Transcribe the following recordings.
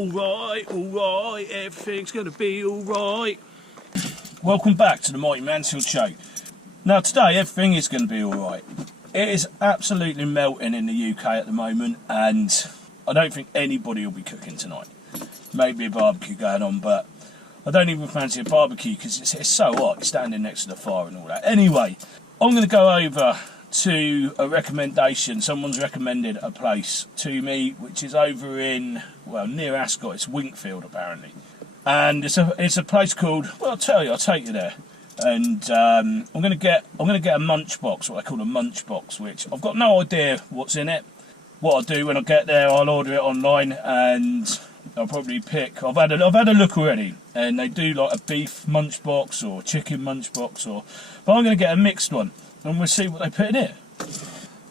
Alright, everything's going to be alright. Welcome back to the Mighty Mansfield Show. Now today everything is going to be alright. It is absolutely melting in the UK at the moment, and I don't think anybody will be cooking tonight. Maybe a barbecue going on, but I don't even fancy a barbecue because it's so hot, standing next to the fire and all that. Anyway, I'm going to go over to a recommendation. Someone's recommended a place to me, which is over in, well, near Ascot. It's Winkfield apparently, and it's a place called, well, I'll take you there. And I'm gonna get a Munchbox, what I call a Munchbox, which I've got no idea what's in it. What I'll do when I get there, I'll order it online, and I'll probably pick. I've had a look already, and they do like a beef Munchbox or chicken Munchbox, but I'm gonna get a mixed one, and we'll see what they put in it.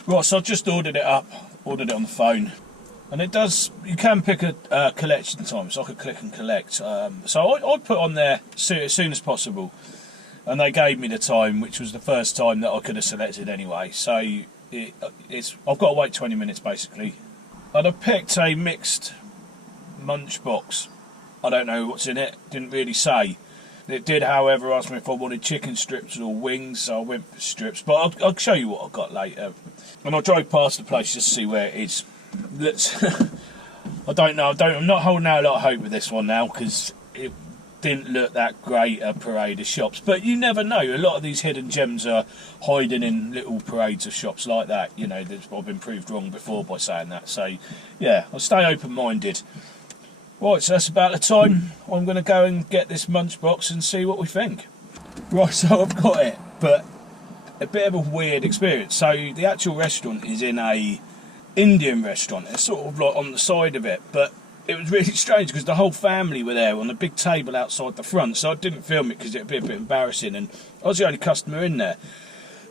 Right, so I've just ordered it on the phone, and it does. You can pick a collection time, so I could click and collect. So I'd put on there as soon as possible. And they gave me the time, which was the first time that I could have selected anyway. So I've got to wait 20 minutes basically. I'd have picked a mixed Munchbox. I don't know what's in it, didn't really say. It did, however, ask me if I wanted chicken strips or wings, so I went for strips. But I'll show you what I got later. And I drove past the place just to see where it is. I don't know. I'm not holding out a lot of hope with this one now because it didn't look that great, a parade of shops, but you never know. A lot of these hidden gems are hiding in little parades of shops like that. You know, I've been proved wrong before by saying that. So yeah, I'll stay open-minded. Right, so that's about the time. I'm going to go and get this Munchbox and see what we think. Right, so I've got it, but a bit of a weird experience. So the actual restaurant is in a Indian restaurant. It's sort of like on the side of it, but it was really strange because the whole family were there on a big table outside the front, so I didn't film it because it would be a bit embarrassing, and I was the only customer in there.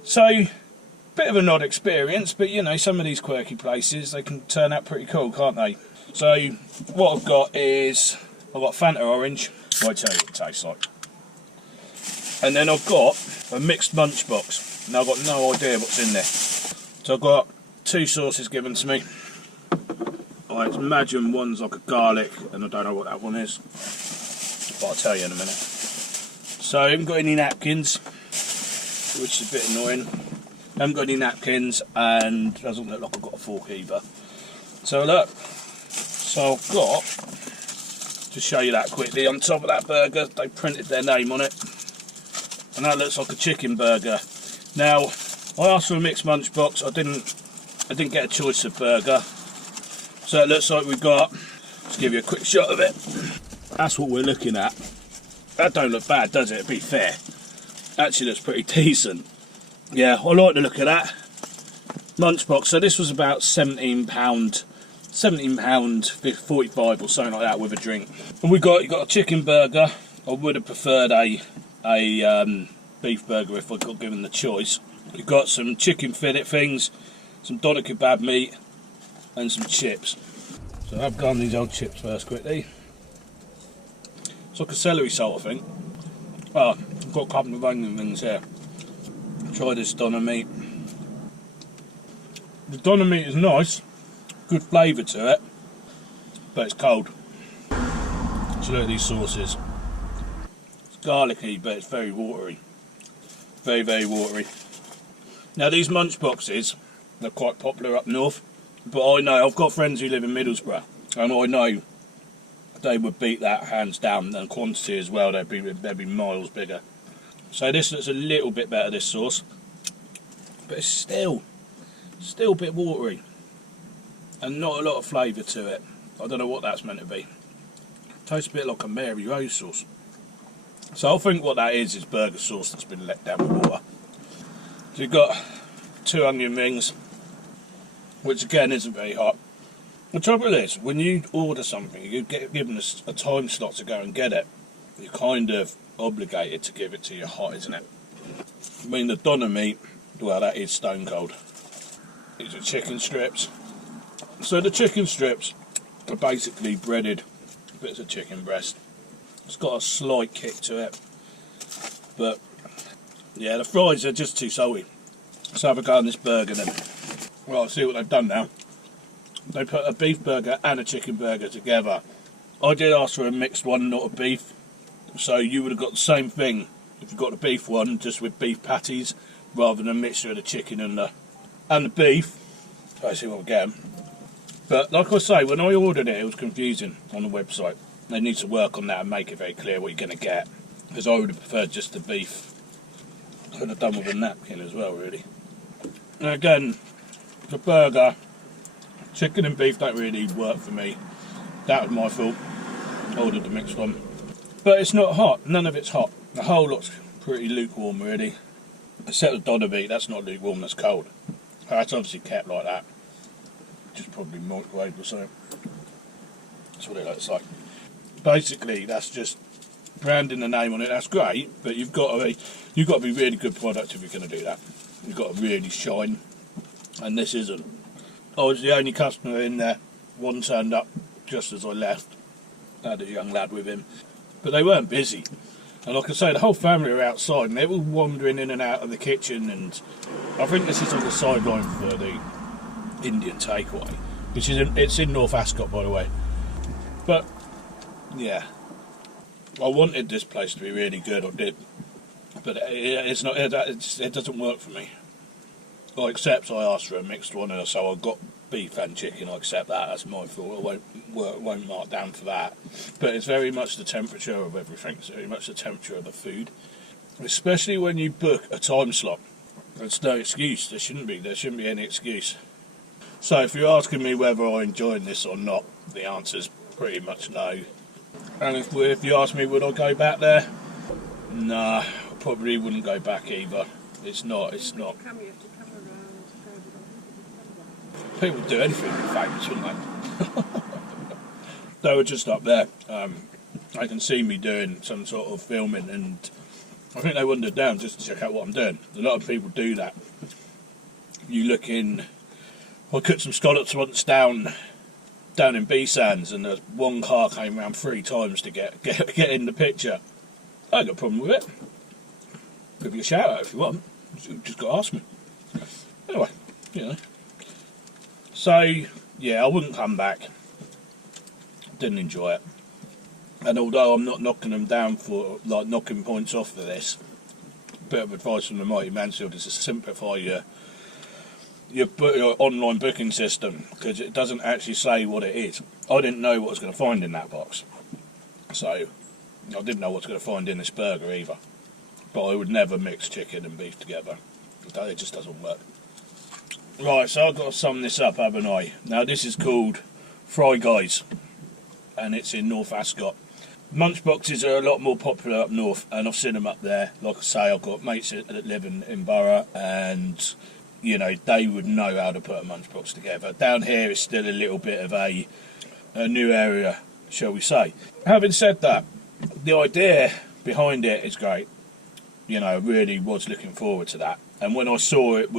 So, bit of an odd experience, but you know, some of these quirky places, they can turn out pretty cool, can't they? So, what I've got is, I've got Fanta Orange, I'll tell you what it tastes like. And then I've got a mixed Munchbox. Now I've got no idea what's in there. So I've got two sauces given to me. I imagine one's like a garlic, and I don't know what that one is, but I'll tell you in a minute. So I haven't got any napkins, which is a bit annoying. I haven't got any napkins, and it doesn't look like I've got a fork either. So look, so I've got, to show you that quickly, on top of that burger, they printed their name on it, and that looks like a chicken burger. Now, I asked for a mixed Munchbox. I didn't get a choice of burger. So it looks like we've got, let's give you a quick shot of it. That's what we're looking at. That don't look bad, does it? To be fair. Actually looks pretty decent. Yeah, I like the look of that. Munchbox, so this was about £17, £45 or something like that with a drink. And you got a chicken burger. I would have preferred a beef burger if I got given the choice. You've got some chicken fillet things, some doner kebab meat, and some chips. So I've gone these old chips first quickly. It's like a celery salt, I think. Oh, I've got a couple of onion rings here. Try this doner meat. The doner meat is nice, good flavour to it, but it's cold. So look at these sauces. It's garlicky, but it's very watery. Very, very watery. Now these Munchboxes, they're quite popular up north. But I know, I've got friends who live in Middlesbrough, and I know they would beat that hands down, and quantity as well, they'd be miles bigger. So this looks a little bit better, this sauce, but it's still a bit watery, and not a lot of flavour to it. I don't know what that's meant to be. Tastes a bit like a Mary Rose sauce. So I think what that is burger sauce that's been let down with water. So you've got 2 onion rings, which again isn't very hot. The trouble is, when you order something, you get given a time slot to go and get it. You're kind of obligated to give it to you hot, isn't it? I mean, the doner meat, well, that is stone cold. These are chicken strips. So the chicken strips are basically breaded bits of chicken breast. It's got a slight kick to it, but yeah, the fries are just too salty. Let's have a go on this burger then. Well, I'll see what they've done now. They put a beef burger and a chicken burger together I did ask for a mixed one, not a beef. So you would have got the same thing if you got the beef one, just with beef patties, rather than a mixture of the chicken and the beef. Basically what we're getting. But like I say, when I ordered it, it was confusing on the website. They need to work on that and make it very clear what you're going to get. Because I would have preferred just the beef. Could have done with a napkin as well, really. And again, the burger, chicken and beef don't really work for me. That was my fault. I ordered the mixed one. But it's not hot. None of it's hot. The whole lot's pretty lukewarm, really. Except the doner meat, that's not lukewarm, that's cold. That's obviously kept like that. Just probably microwaved or something. That's what it looks like. Basically, that's just branding the name on it. That's great, but you've got to be really good product if you're going to do that. You've got to really shine, and this isn't. I was the only customer in there. One turned up just as I left. I had a young lad with him, but they weren't busy. And like I say, the whole family are outside, and they're all wandering in and out of the kitchen. And I think this is on the sideline for the Indian takeaway, which is it's in North Ascot, by the way. But yeah, I wanted this place to be really good. I did, but it's not. It doesn't work for me. I accept I asked for a mixed one, and so I got beef and chicken. I accept that. That's my fault. I won't mark down for that. But it's very much the temperature of everything. It's very much the temperature of the food, especially when you book a time slot. There's no excuse. There shouldn't be. There shouldn't be any excuse. So if you're asking me whether I enjoyed this or not, the answer's pretty much no. And if you ask me would I go back there, nah, I probably wouldn't go back either. It's not. People do anything with famous, wouldn't they? They were just up there. They can see me doing some sort of filming, and I think they wandered down just to check out what I'm doing. A lot of people do that. You look in. I cooked some scallops once down in B Sands, and there's one car came round 3 times to get in the picture. I ain't got a problem with it. Give you a shout out if you want. You just got to ask me. Anyway, you know. So yeah, I wouldn't come back. Didn't enjoy it. And although I'm not knocking them down for knocking points off for this, bit of advice from the mighty Mansfield is to simplify your online booking system, because it doesn't actually say what it is. I didn't know what I was going to find in that box, so I didn't know what I was going to find in this burger either. But I would never mix chicken and beef together. It just doesn't work. Right, so I've got to sum this up, haven't I? Now this is called Fry Guys, and it's in North Ascot. Munchboxes are a lot more popular up north, and I've seen them up there. Like I say, I've got mates that live in Borough, and you know, they would know how to put a Munchbox together. Down here it's still a little bit of a new area, shall we say. Having said that, the idea behind it is great. You know, I really was looking forward to that. And when I saw it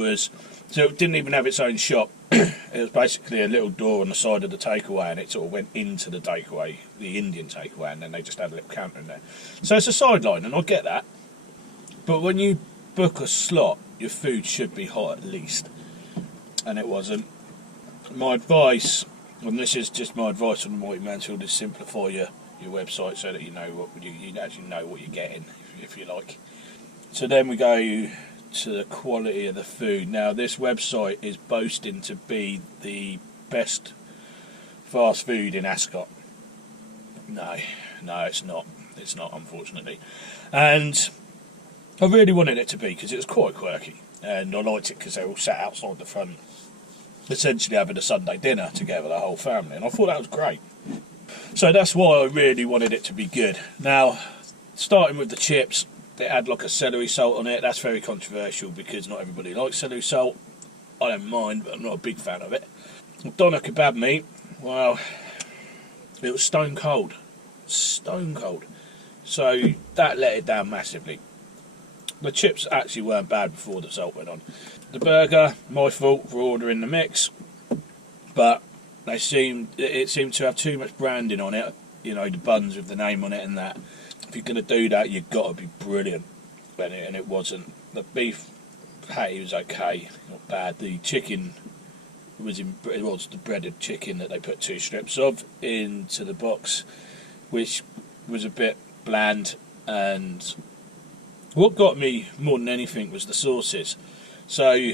didn't even have its own shop. It was basically a little door on the side of the takeaway, and it sort of went into the takeaway, the Indian takeaway, and then they just had a little counter in there. So it's a sideline, and I get that. But when you book a slot, your food should be hot at least, and it wasn't. My advice, and this is just my advice on the Mighty Mansfield, is simplify your website so that you know what you actually know what you're getting, if you like. So then we go to the quality of the food. Now this website is boasting to be the best fast food in Ascot. No, it's not. It's not, unfortunately. And I really wanted it to be, because it was quite quirky, and I liked it because they all sat outside the front, essentially having a Sunday dinner together, the whole family, and I thought that was great. So that's why I really wanted it to be good. Now, starting with the chips, they had like a celery salt on it. That's very controversial because not everybody likes celery salt. I don't mind, but I'm not a big fan of it. Doner kebab meat, well, it was stone cold. Stone cold. So that let it down massively. The chips actually weren't bad before the salt went on. The burger, my fault for ordering the mix, but it seemed to have too much branding on it. You know, the buns with the name on it and that. If you're going to do that, you've got to be brilliant. And it wasn't. The beef patty was okay, not bad. The chicken it was the breaded chicken that they put 2 strips of into the box, which was a bit bland. And what got me more than anything was the sauces. So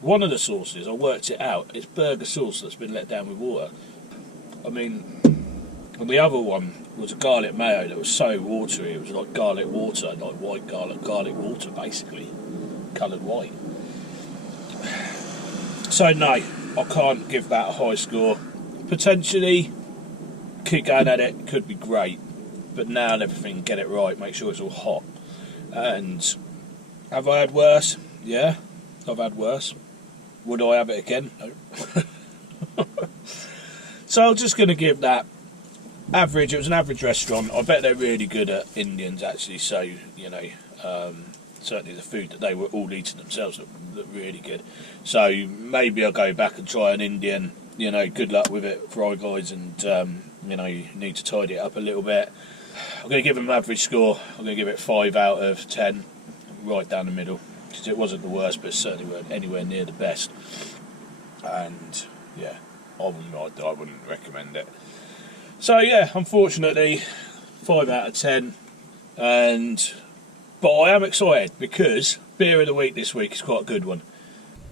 one of the sauces, I worked it out, it's burger sauce that's been let down with water. I mean, and the other one was a garlic mayo that was so watery, it was like garlic water, like white garlic water basically, coloured white. So no, I can't give that a high score. Potentially, keep going at it, could be great, but now and everything, get it right, make sure it's all hot. And have I had worse? Yeah, I've had worse. Would I have it again? No. So I'm just going to give that average. It was an average restaurant. I bet they're really good at Indians actually, so you know, certainly the food that they were all eating themselves looked really good. So maybe I'll go back and try an Indian. You know, good luck with it, Fry Guys, and you know, you need to tidy it up a little bit. I'm going to give them an average score. I'm going to give it 5 out of 10, right down the middle, because it wasn't the worst, but it certainly weren't anywhere near the best. And yeah, I wouldn't recommend it. So yeah, unfortunately, 5 out of 10. But I am excited because beer of the week this week is quite a good one.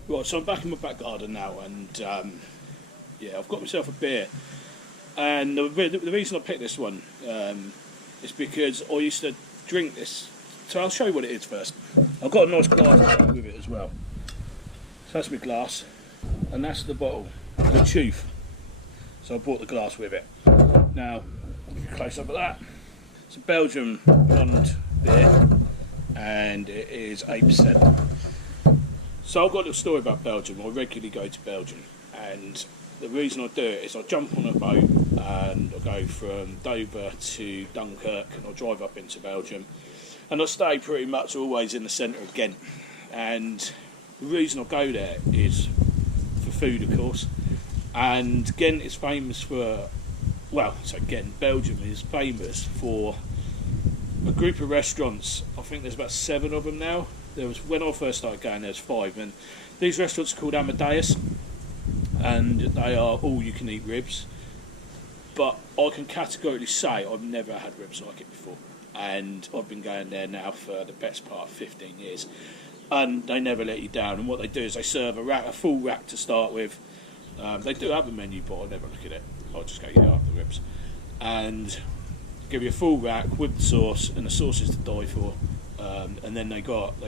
Right, so I'm back in my back garden now, and yeah, I've got myself a beer. And the reason I picked this one is because I used to drink this. So I'll show you what it is first. I've got a nice glass with it as well. So that's my glass, and that's the bottle, the Chief. So I bought the glass with it. Now, close up at that. It's a Belgian blonde beer, and it is 8%. So I've got a little story about Belgium. I regularly go to Belgium, and the reason I do it is I jump on a boat and I go from Dover to Dunkirk, and I drive up into Belgium, and I stay pretty much always in the centre of Ghent. And the reason I go there is for food, of course. And Ghent is famous for, Belgium is famous for a group of restaurants. I think there's about 7 of them now. There was, when I first started going, there was 5, and these restaurants are called Amadeus, and they are all you can eat ribs. But I can categorically say I've never had ribs like it before, and I've been going there now for the best part of 15 years, and they never let you down. And what they do is they serve a full rack to start with. They do have a menu, but I never look at it. I'll just go get after the ribs, and give you a full rack with the sauce, and the sauce is to die for. And then they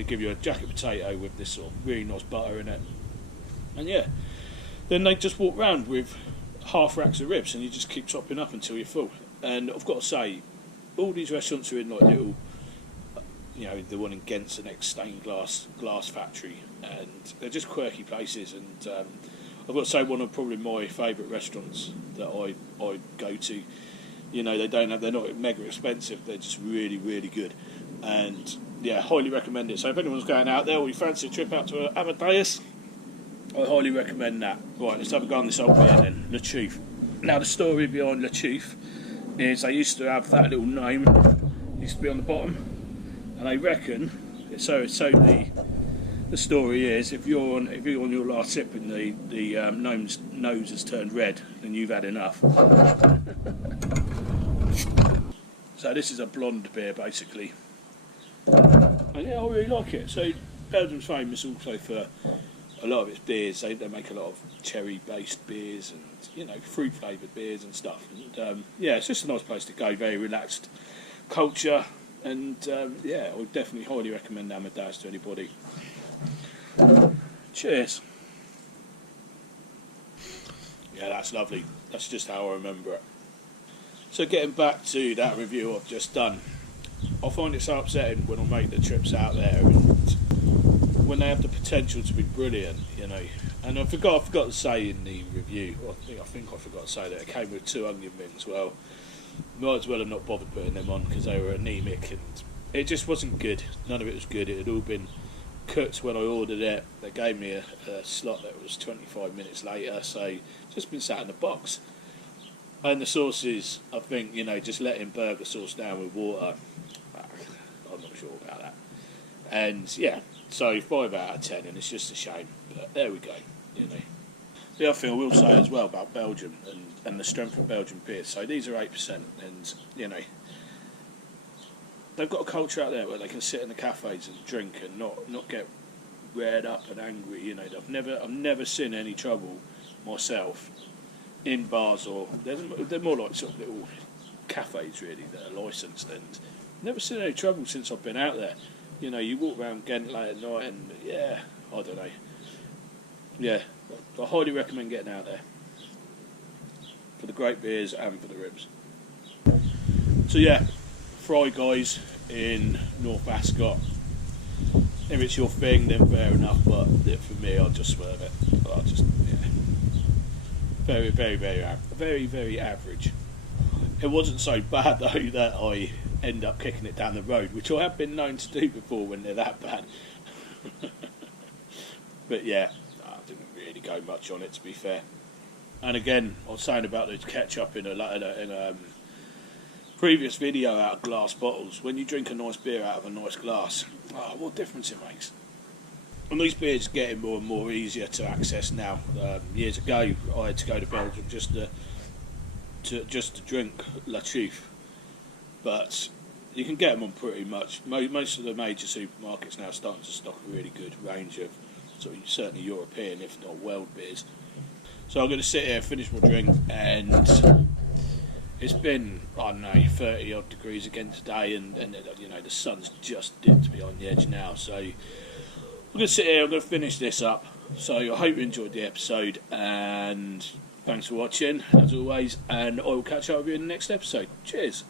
give you a jacket potato with this sort of really nice butter in it, and yeah, then they just walk round with half racks of ribs, and you just keep topping up until you're full. And I've got to say, all these restaurants are in like little, you know, the one in Ghent's the next stained glass factory, and they're just quirky places. And I've got to say, one of probably my favourite restaurants that I go to. You know, they're not mega expensive, they're just really, really good. And yeah, highly recommend it. So if anyone's going out there or you fancy a trip out to Amadeus, I highly recommend that. Right, let's have a go on this old beer then, Le Chief. Now the story behind Le Chief is they used to have that little gnome, used to be on the bottom, and they reckon, so the story is, if you're on your last sip and the gnome's nose has turned red, then you've had enough. So this is a blonde beer basically. And yeah, I really like it. So Belgium's famous also for a lot of its beers. They make a lot of cherry-based beers and, you know, fruit-flavoured beers and stuff. And yeah, it's just a nice place to go. Very relaxed culture, and yeah, I would definitely highly recommend Amadeus to anybody. Cheers. Yeah, that's lovely. That's just how I remember it. So getting back to that review I've just done, I find it so upsetting when I make the trips out there and when they have the potential to be brilliant, you know. And I forgot to say in the review, I think I forgot to say that it came with 2 onion rings. Well, might as well have not bothered putting them on because they were anemic and it just wasn't good. None of it was good. It had all been cooked when I ordered it. They gave me a slot that was 25 minutes later, so it's just been sat in the box. And the sauces, I think, you know, just letting burger sauce down with water, I'm not sure about that. And yeah, so 5 out of 10, and it's just a shame. But there we go, you know. The other thing I will say as well about Belgium and the strength of Belgian beers. So these are 8%, and you know, they've got a culture out there where they can sit in the cafes and drink and not get reared up and angry. You know, I've never seen any trouble myself in bars, or they're more like sort of little cafes really that are licensed, and never seen any trouble since I've been out there. You know, you walk around Ghent late at night and yeah, I don't know. Yeah, I highly recommend getting out there for the great beers and for the ribs. So yeah, Fry Guys in North Ascot. If it's your thing, then fair enough, but for me, I'll just swerve it. I'll just, yeah. Very, very, very average. It wasn't so bad though that I end up kicking it down the road, which I have been known to do before when they're that bad. But yeah, I didn't really go much on it, to be fair. And again, I was saying about the ketchup in a previous video out of glass bottles. When you drink a nice beer out of a nice glass, what difference it makes. And these beers are getting more and more easier to access now. Years ago, I had to go to Belgium just to drink La Chouffe, but you can get them on pretty much most of the major supermarkets now. Starting to stock a really good range of sort of certainly European, if not world beers. So I'm going to sit here, finish my drink, and it's been, I don't know, 30 odd degrees again today, and you know, the sun's just dipped beyond the edge now. So I'm going to sit here, I'm going to finish this up. So I hope you enjoyed the episode, and thanks for watching as always, and I will catch up with you in the next episode. Cheers.